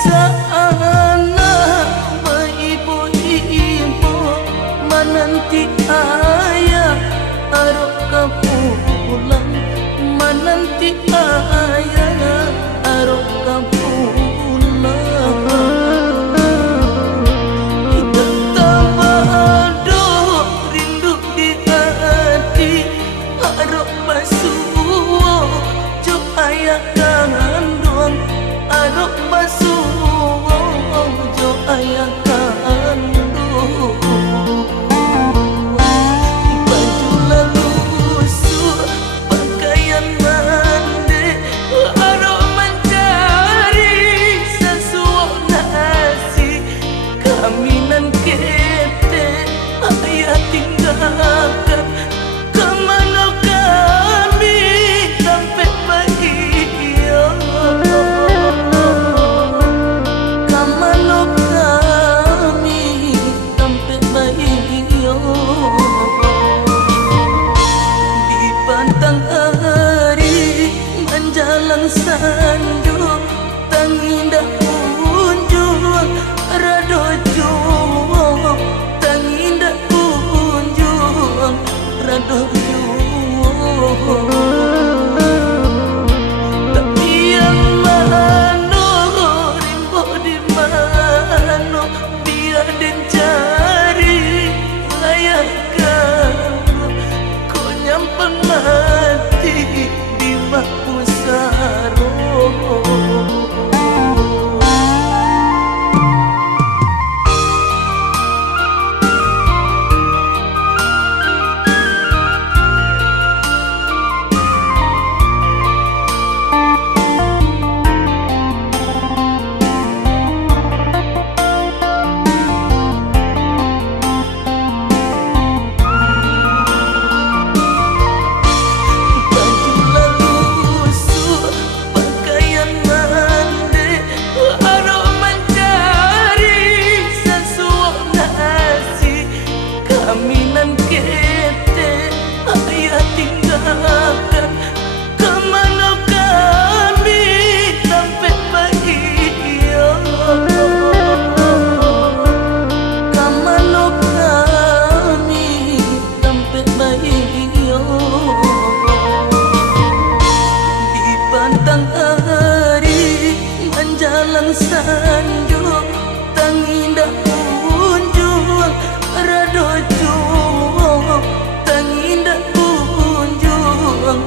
sana ibu-ibu menanti ayah arok kapulang, menanti ayah arok kapulang. Kita tambah rindu di hati arok basuh jo ayah kandung, arok basuh jo ayah kandung. Baju lalu lusuh pakaian mandi arok mencari sesuap nasi, kaminan kete ayah tinggalkan. Kemana kami sampai bahagia, kemana kami sampai bahagia. Di pantang hari menjalang sandu tangindah kunjung rado juang, tangindah kunjung rado juang. Tapi yang mana rimbo di mana biar den cari layakkan kau nyampang mati di Mapusaro. Kaminan kete ayah tinggalkan. Kemana kami sampai bahagia, kemana kami sampai bahagia. Di pantang hari menjalang sandu tangindah kunjung rado juang, tangindah kunjung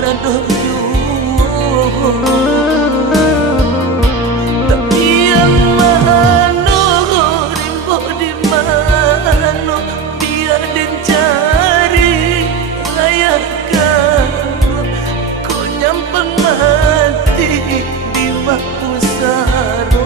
rado juang. Tapi yang mana rimbo di mana biar den cari layakkan kau nyampang mati di Mapusaro.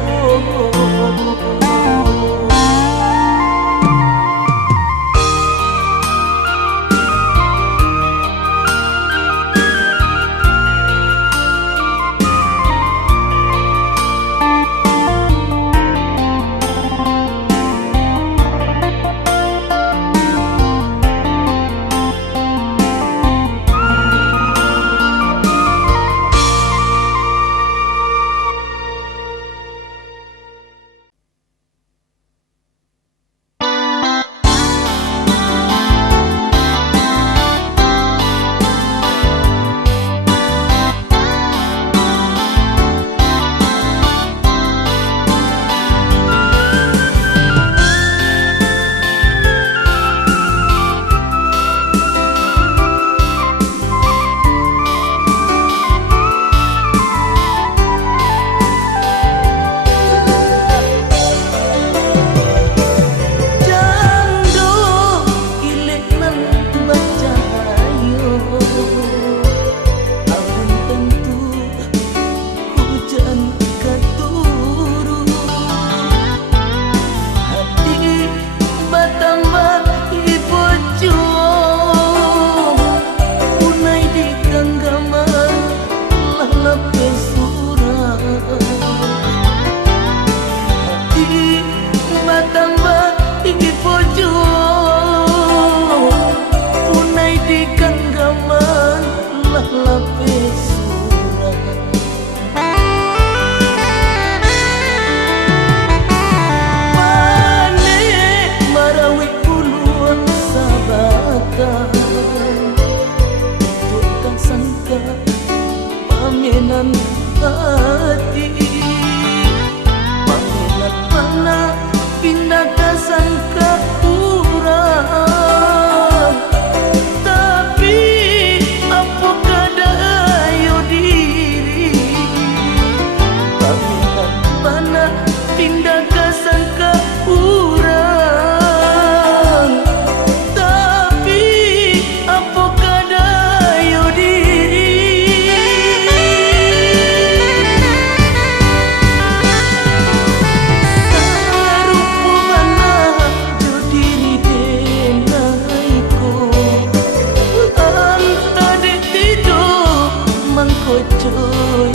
pindah ke sangka urang. Tapi apakah daya diri sarupa mana jo diri denaiku anta de tidur mangkocoy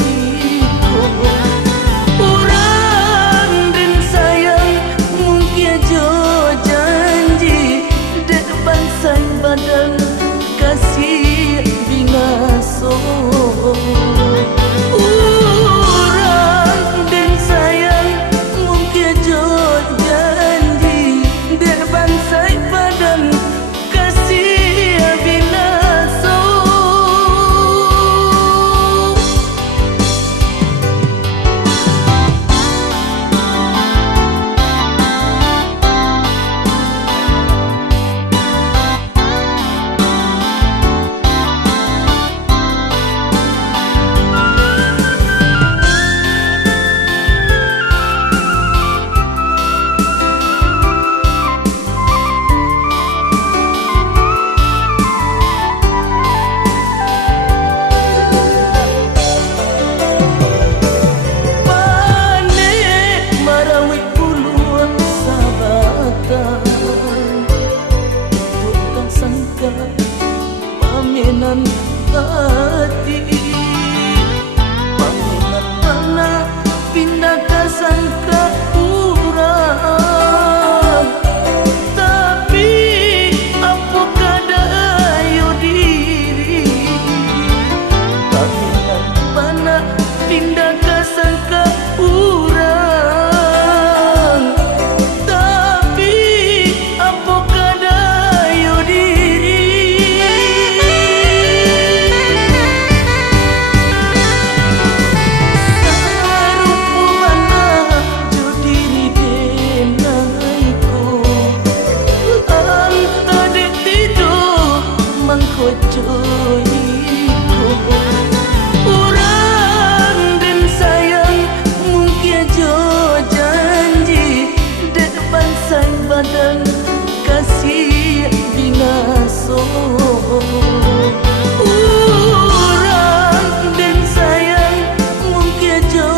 badan kasih binaso urang dan sayang mungkin jod janji dek bansai badan kasih binaso. Paminan hati, paminan mana pindah ke sangka urang. Tapi apakah daya diri paminan mana pindah ke sangka urang. Tapi apakah daya diri urang dan sayang mungkin jo janji dek bansai badan kasih binaso urang dan sayang mungkin jo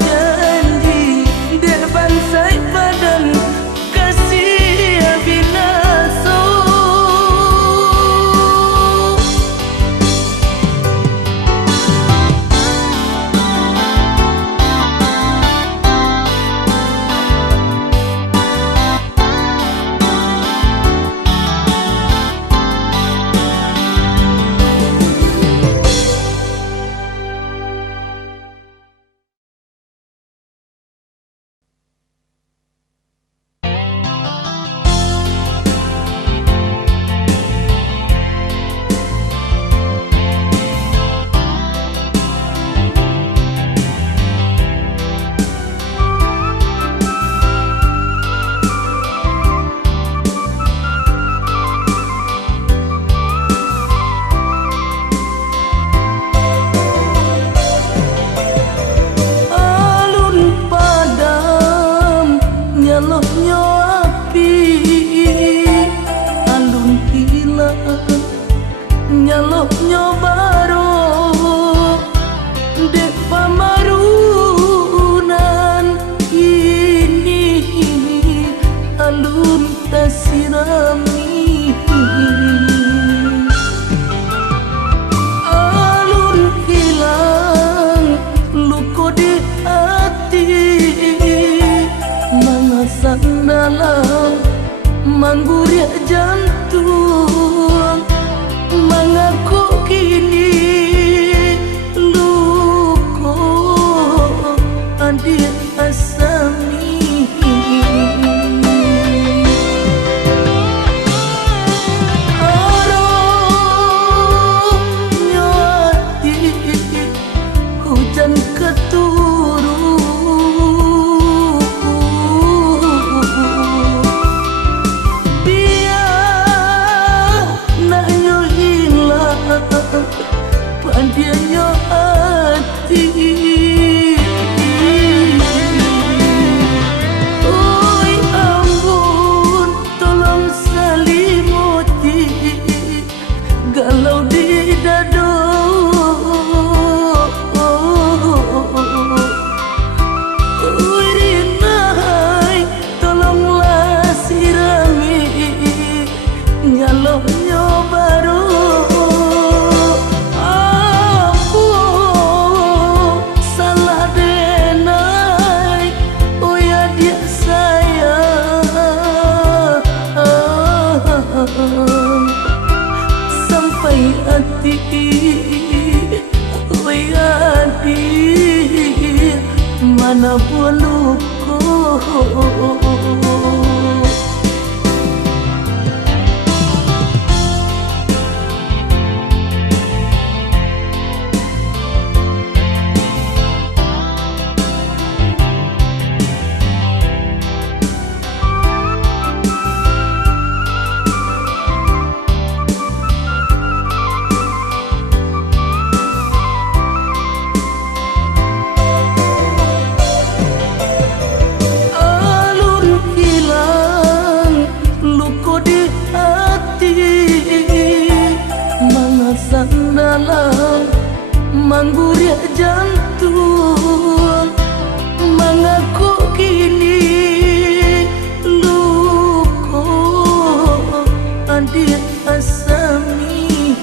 janji dek bansai badan kasih binaso. Nyaloknya baru dek pamarunan ini alun tasirami alun hilang luko di hati mangasan dalam mangguria jantung mengaku kini luko adik asami aromnya hati hujan keturu biar nak hilang pandainya hati luko. Dalam mangguria jantung mengaku kini luko adik asami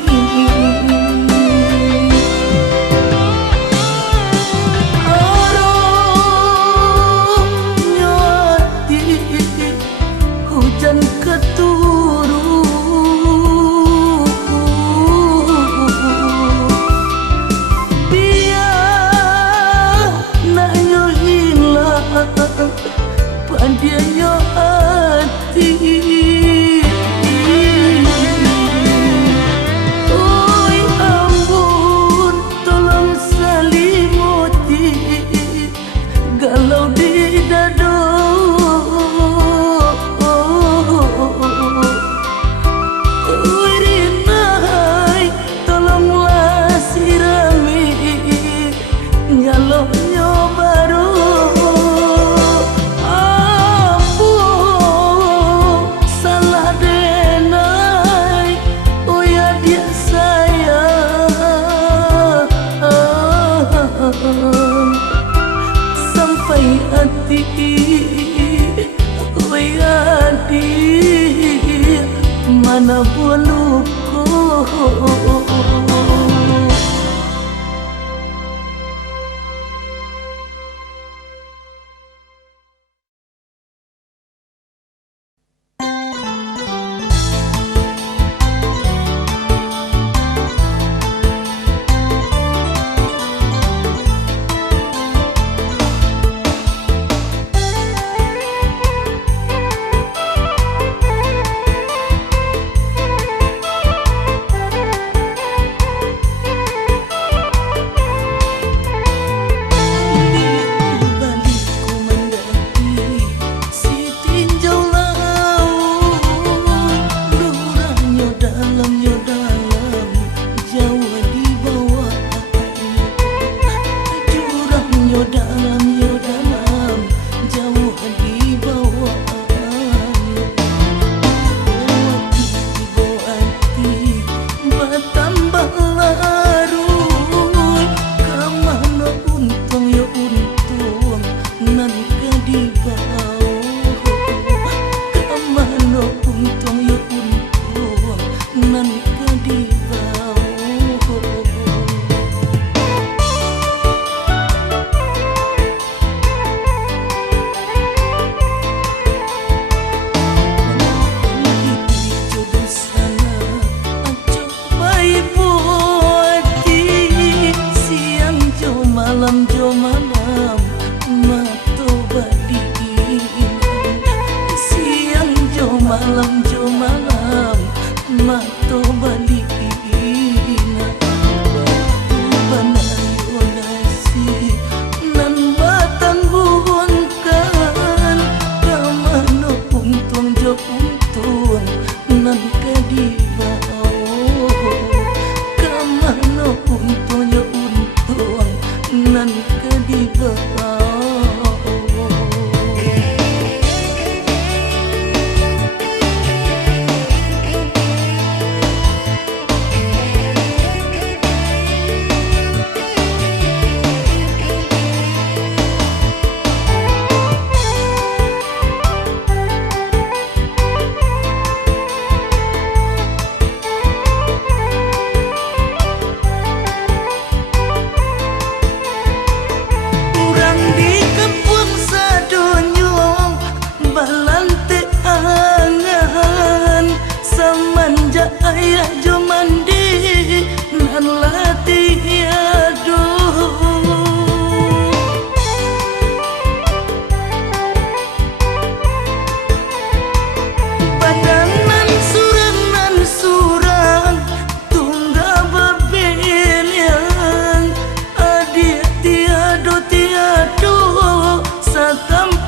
aromnya hati hujan keturun pandiannya hati. Oi ampun tolong selimuti galau di dado. Oi rinai tolonglah sirami nyalonyo baru. Sampai hati, oi hati, mana buluku.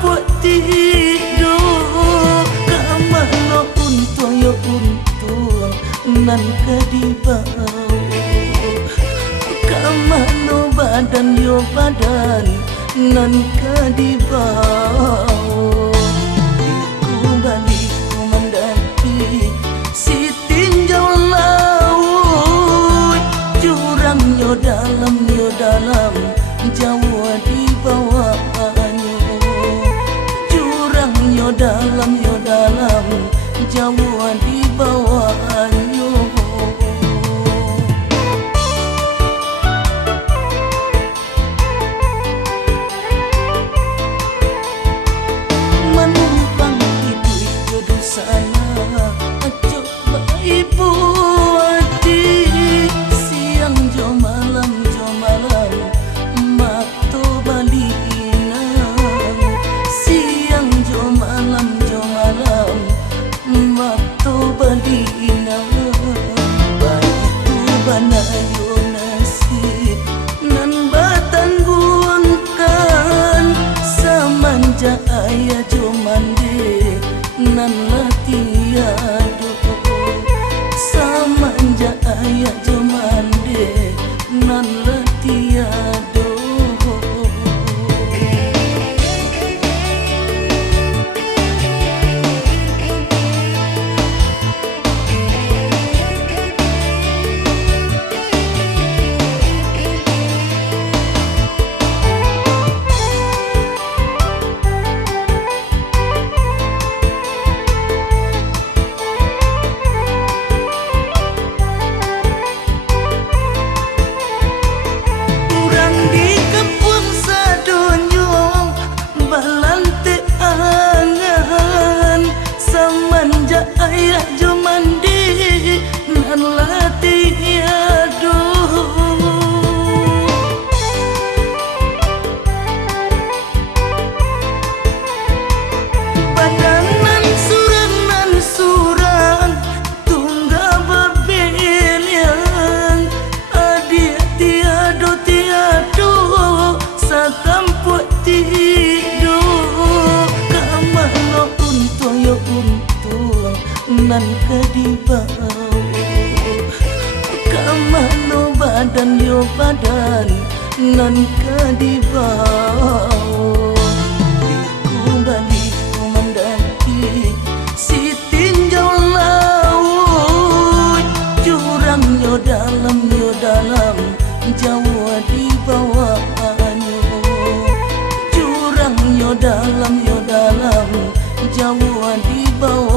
samput tidur kamano untung yo untung nan kadibau kamano badan yo badan nan kadibau iku balik mendaki si tinjau laut jurang yo dalam Jawa di bawahnya jurang yo dalam Jawa di bawahnya menumpang hidup jodoh sana coba ibu hati siang jo malam makto balinang siang jo malam makto balinang baitu banayo nasib nan batan buangkan samanja ayah jo mande nan latiado samanja ayah jo mande nan latiado ayah jo mandi nan latiado badanan surang tungga babelian adik tiado sakamput tidur kamano untung yo untung nan kadibau kamano badan yo badan nan kadibau iku balik mendaki si tinjau laut jurang yo dalam Jawa di bawahnya jurang yo dalam Jawa di bawah